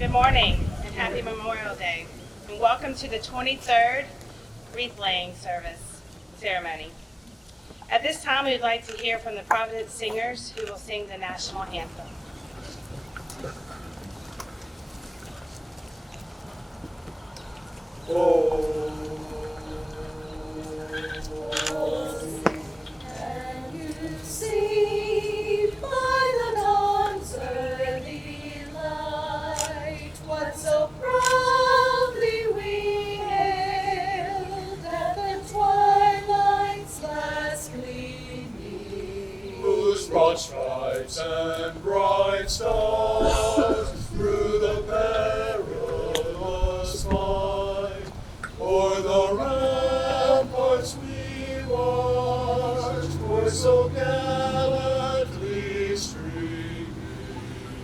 Good morning and happy Memorial Day, and welcome to the 23rd Wreath laying service ceremony. At this time, we would like to hear from the Providence Singers who will sing the national anthem. Can you see by the dawn's early light what so proudly we hailed at the twilight's last gleaming, whose broad stripes and bright stars through the perilous fight o'er the ramparts we watched were so gallantly streaming,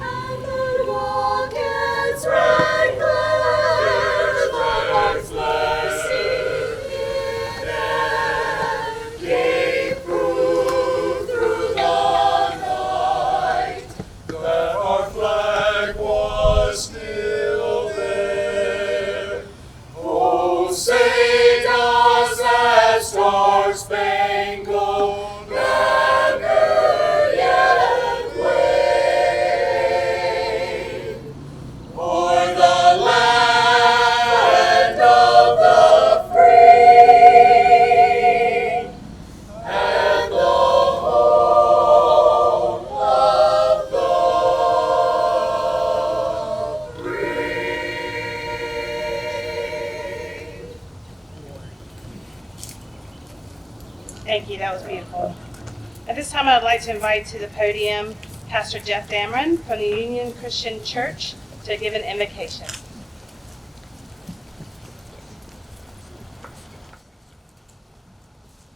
and the rockets rang clear, the heart's blessing in air, gave proof through the night that our flag was still there. Oh, say does that star-spangled banner yet wave o'er the land of the free and the home of the free? Thank you, that was beautiful. At this time, I would like to invite to the podium Pastor Jeff Dameron from the Union Christian Church to give an invocation.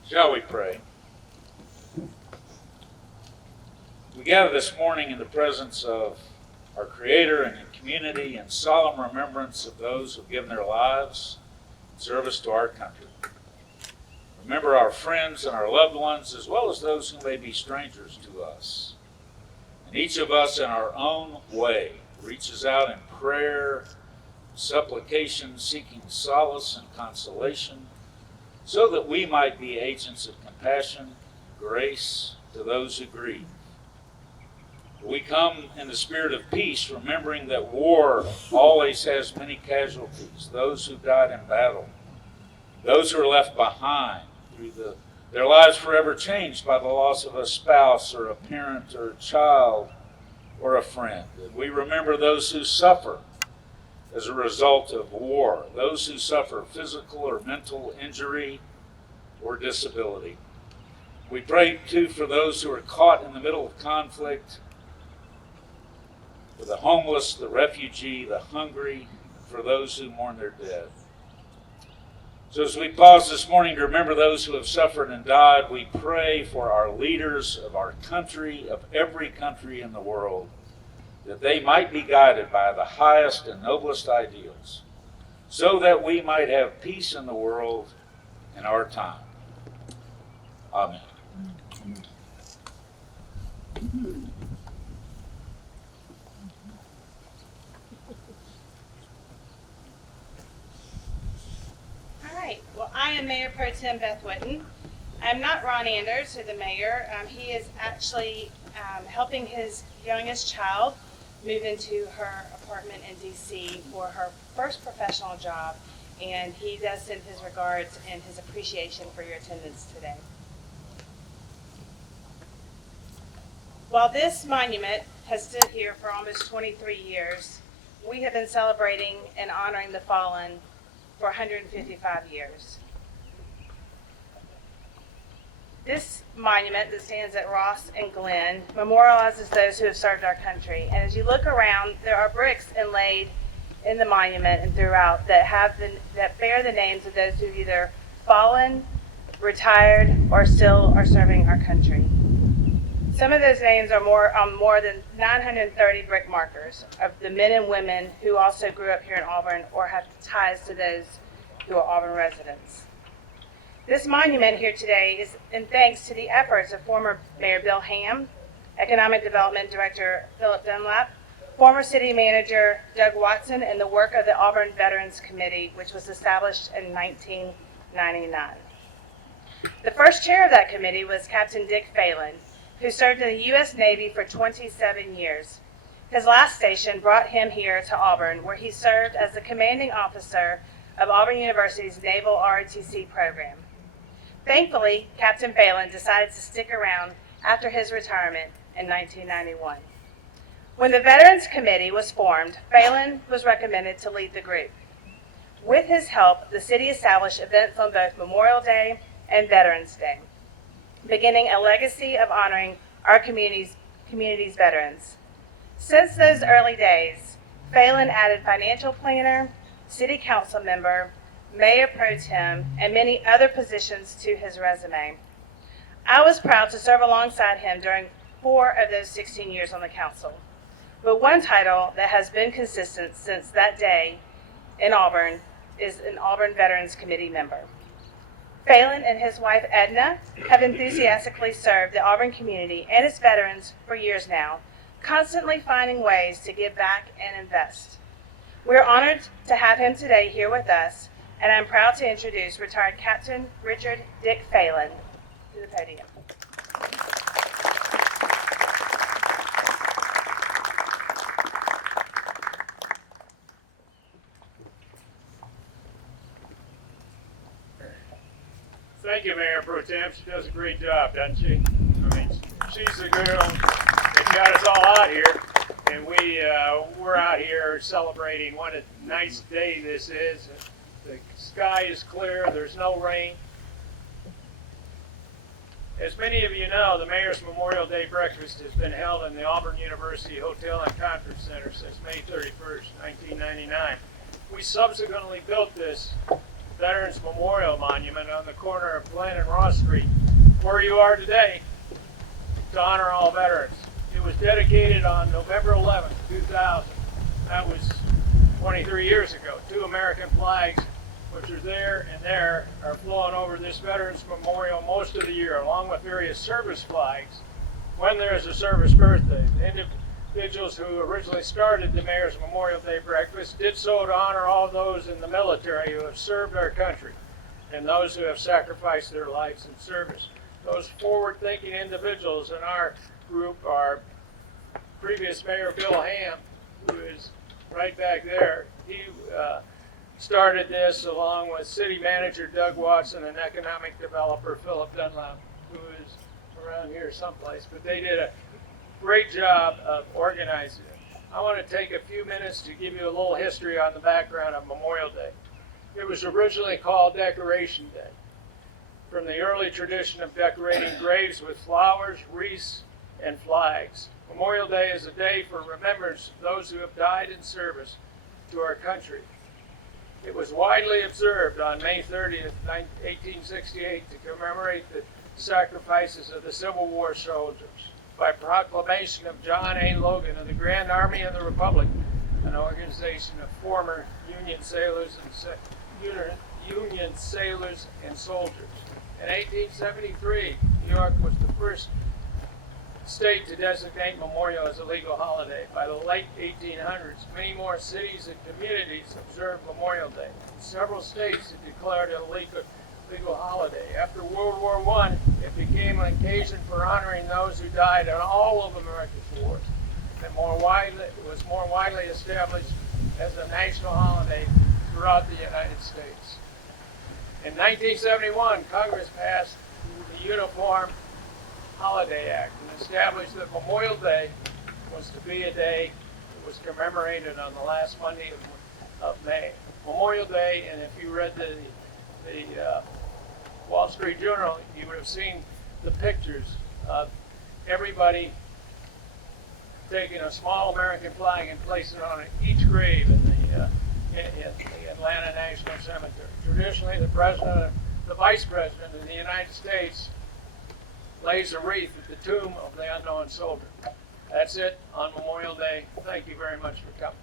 Shall we pray? We gather this morning in the presence of our Creator and in community in solemn remembrance of those who have given their lives in service to our country. Remember our friends and our loved ones, as well as those who may be strangers to us. And each of us in our own way reaches out in prayer, supplication, seeking solace and consolation, so that we might be agents of compassion, grace to those who grieve. We come in the spirit of peace, remembering that war always has many casualties, those who died in battle, those who are left behind through their lives forever changed by the loss of a spouse or a parent or a child or a friend. And we remember those who suffer as a result of war, those who suffer physical or mental injury or disability. We pray too for those who are caught in the middle of conflict, for the homeless, the refugee, the hungry, and for those who mourn their dead. So as we pause this morning to remember those who have suffered and died, we pray for our leaders of our country, of every country in the world, that they might be guided by the highest and noblest ideals, so that we might have peace in the world in our time. Amen. All right, well, I am Mayor Pro Tem Beth Whitten. I'm not Ron Anders, who's the mayor. He is actually helping his youngest child move into her apartment in D.C. for her first professional job, and he does send his regards and his appreciation for your attendance today. While this monument has stood here for almost 23 years, we have been celebrating and honoring the fallen for 155 years. This monument that stands at Ross and Glen memorializes those who have served our country. And as you look around, there are bricks inlaid in the monument and throughout that bear the names of those who've either fallen, retired, or still are serving our country. Some of those names are more than 930 brick markers of the men and women who also grew up here in Auburn or have ties to those who are Auburn residents. This monument here today is in thanks to the efforts of former Mayor Bill Ham, Economic Development Director Philip Dunlap, former city manager Doug Watson, and the work of the Auburn Veterans Committee, which was established in 1999. The first chair of that committee was Captain Dick Phelan, who served in the U.S. Navy for 27 years. His last station brought him here to Auburn, where he served as the commanding officer of Auburn University's Naval ROTC program. Thankfully, Captain Phelan decided to stick around after his retirement in 1991. When the Veterans Committee was formed, Phelan was recommended to lead the group. With his help, the city established events on both Memorial Day and Veterans Day, beginning a legacy of honoring our community's veterans. Since those early days, Phelan added financial planner, city council member, mayor pro tem, and many other positions to his resume. I was proud to serve alongside him during 4 of those 16 years on the council. But one title that has been consistent since that day in Auburn is an Auburn Veterans Committee member. Phelan and his wife Edna have enthusiastically served the Auburn community and its veterans for years now, constantly finding ways to give back and invest. We're honored to have him today here with us, and I'm proud to introduce retired Captain Richard Dick Phelan to the podium. Thank you, Mayor Pro Tem. She does a great job, doesn't she? I mean, she's the girl that got us all out here, and we're out here celebrating. What a nice day this is. The sky is clear. There's no rain. As many of you know, the Mayor's Memorial Day breakfast has been held in the Auburn University Hotel and Conference Center since May 31st, 1999. We subsequently built this Veterans Memorial Monument on the corner of Glen and Ross Street, where you are today, to honor all veterans. It was dedicated on November 11th, 2000. That was 23 years ago. 2 American flags, which are there and there, are flowing over this Veterans Memorial most of the year, along with various service flags when there is a service birthday. The individuals who originally started the Mayor's Memorial Day breakfast did so to honor all those in the military who have served our country and those who have sacrificed their lives in service. Those forward-thinking individuals in our group are previous Mayor Bill Ham, who is right back there. He started this along with City Manager Doug Watson and Economic Developer Philip Dunlap, who is around here someplace. But they did a great job of organizing it. I want to take a few minutes to give you a little history on the background of Memorial Day. It was originally called Decoration Day, from the early tradition of decorating graves with flowers, wreaths, and flags. Memorial Day is a day for remembrance of those who have died in service to our country. It was widely observed on May 30th, 1868 to commemorate the sacrifices of the Civil War soldiers by proclamation of John A. Logan of the Grand Army of the Republic, an organization of former Union sailors and soldiers. In 1873, New York was the first state to designate Memorial as a legal holiday. By the late 1800s, many more cities and communities observed Memorial Day. Several states had declared it a legal holiday. After World War I, it became an occasion for honoring those who died in all of America's wars. It was more widely established as a national holiday throughout the United States. In 1971, Congress passed the Uniform Holiday Act and established that Memorial Day was to be a day that was commemorated on the last Monday of May. Memorial Day, and if you read the Wall Street Journal, you would have seen the pictures of everybody taking a small American flag and placing it on each grave in the Atlanta National Cemetery. Traditionally, the Vice President of the United States lays a wreath at the tomb of the unknown soldier. That's it on Memorial Day. Thank you very much for coming.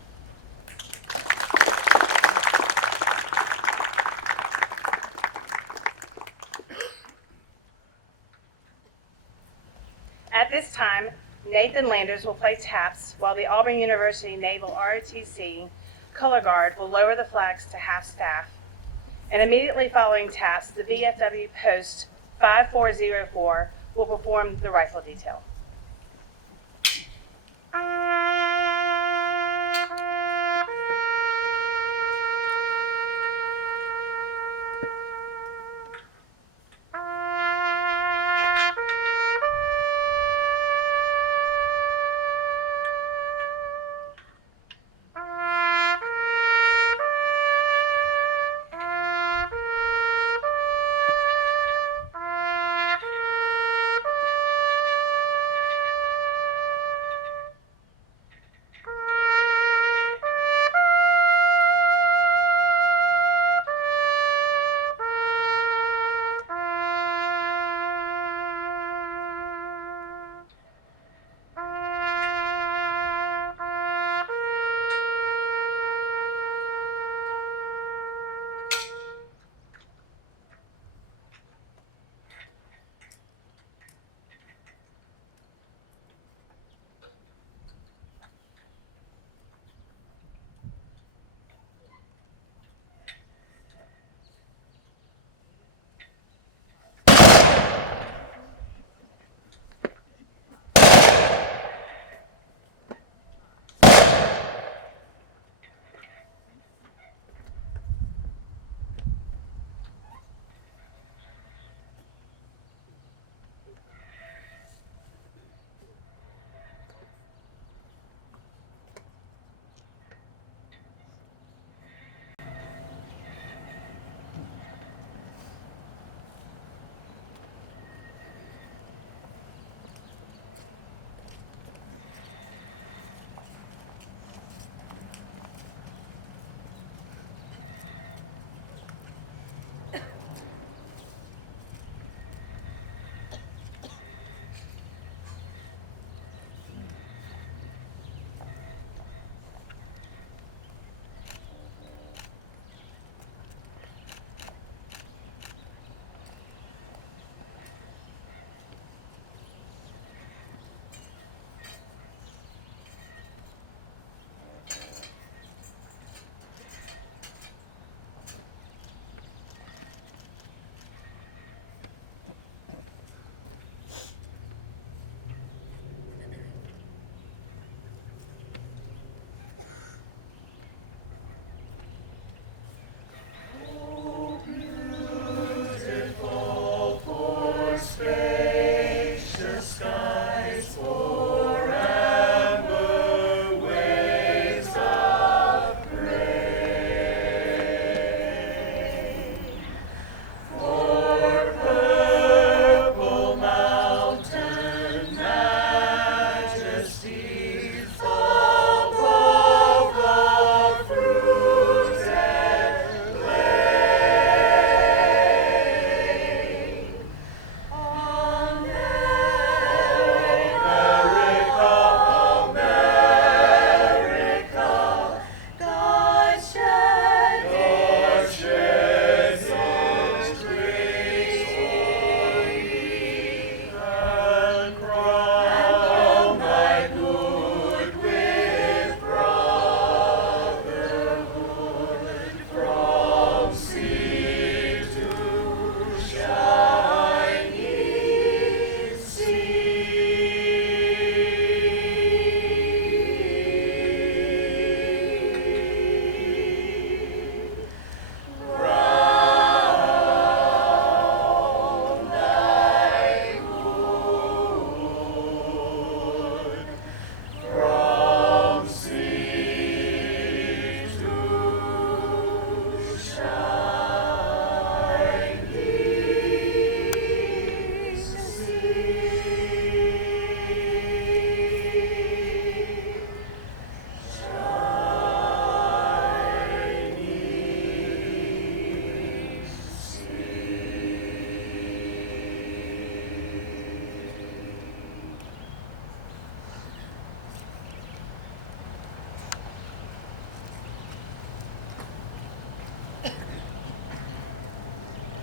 At this time, Nathan Landers will play taps, while the Auburn University Naval ROTC Color Guard will lower the flags to half staff. And immediately following taps, the VFW Post 5404 will perform the rifle detail.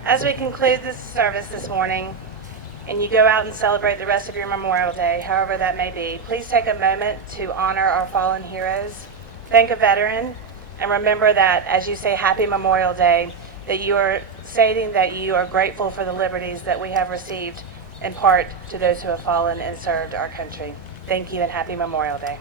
As we conclude this service this morning, and you go out and celebrate the rest of your Memorial Day, however that may be, please take a moment to honor our fallen heroes, thank a veteran, and remember that as you say Happy Memorial Day, that you are stating that you are grateful for the liberties that we have received in part to those who have fallen and served our country. Thank you and Happy Memorial Day.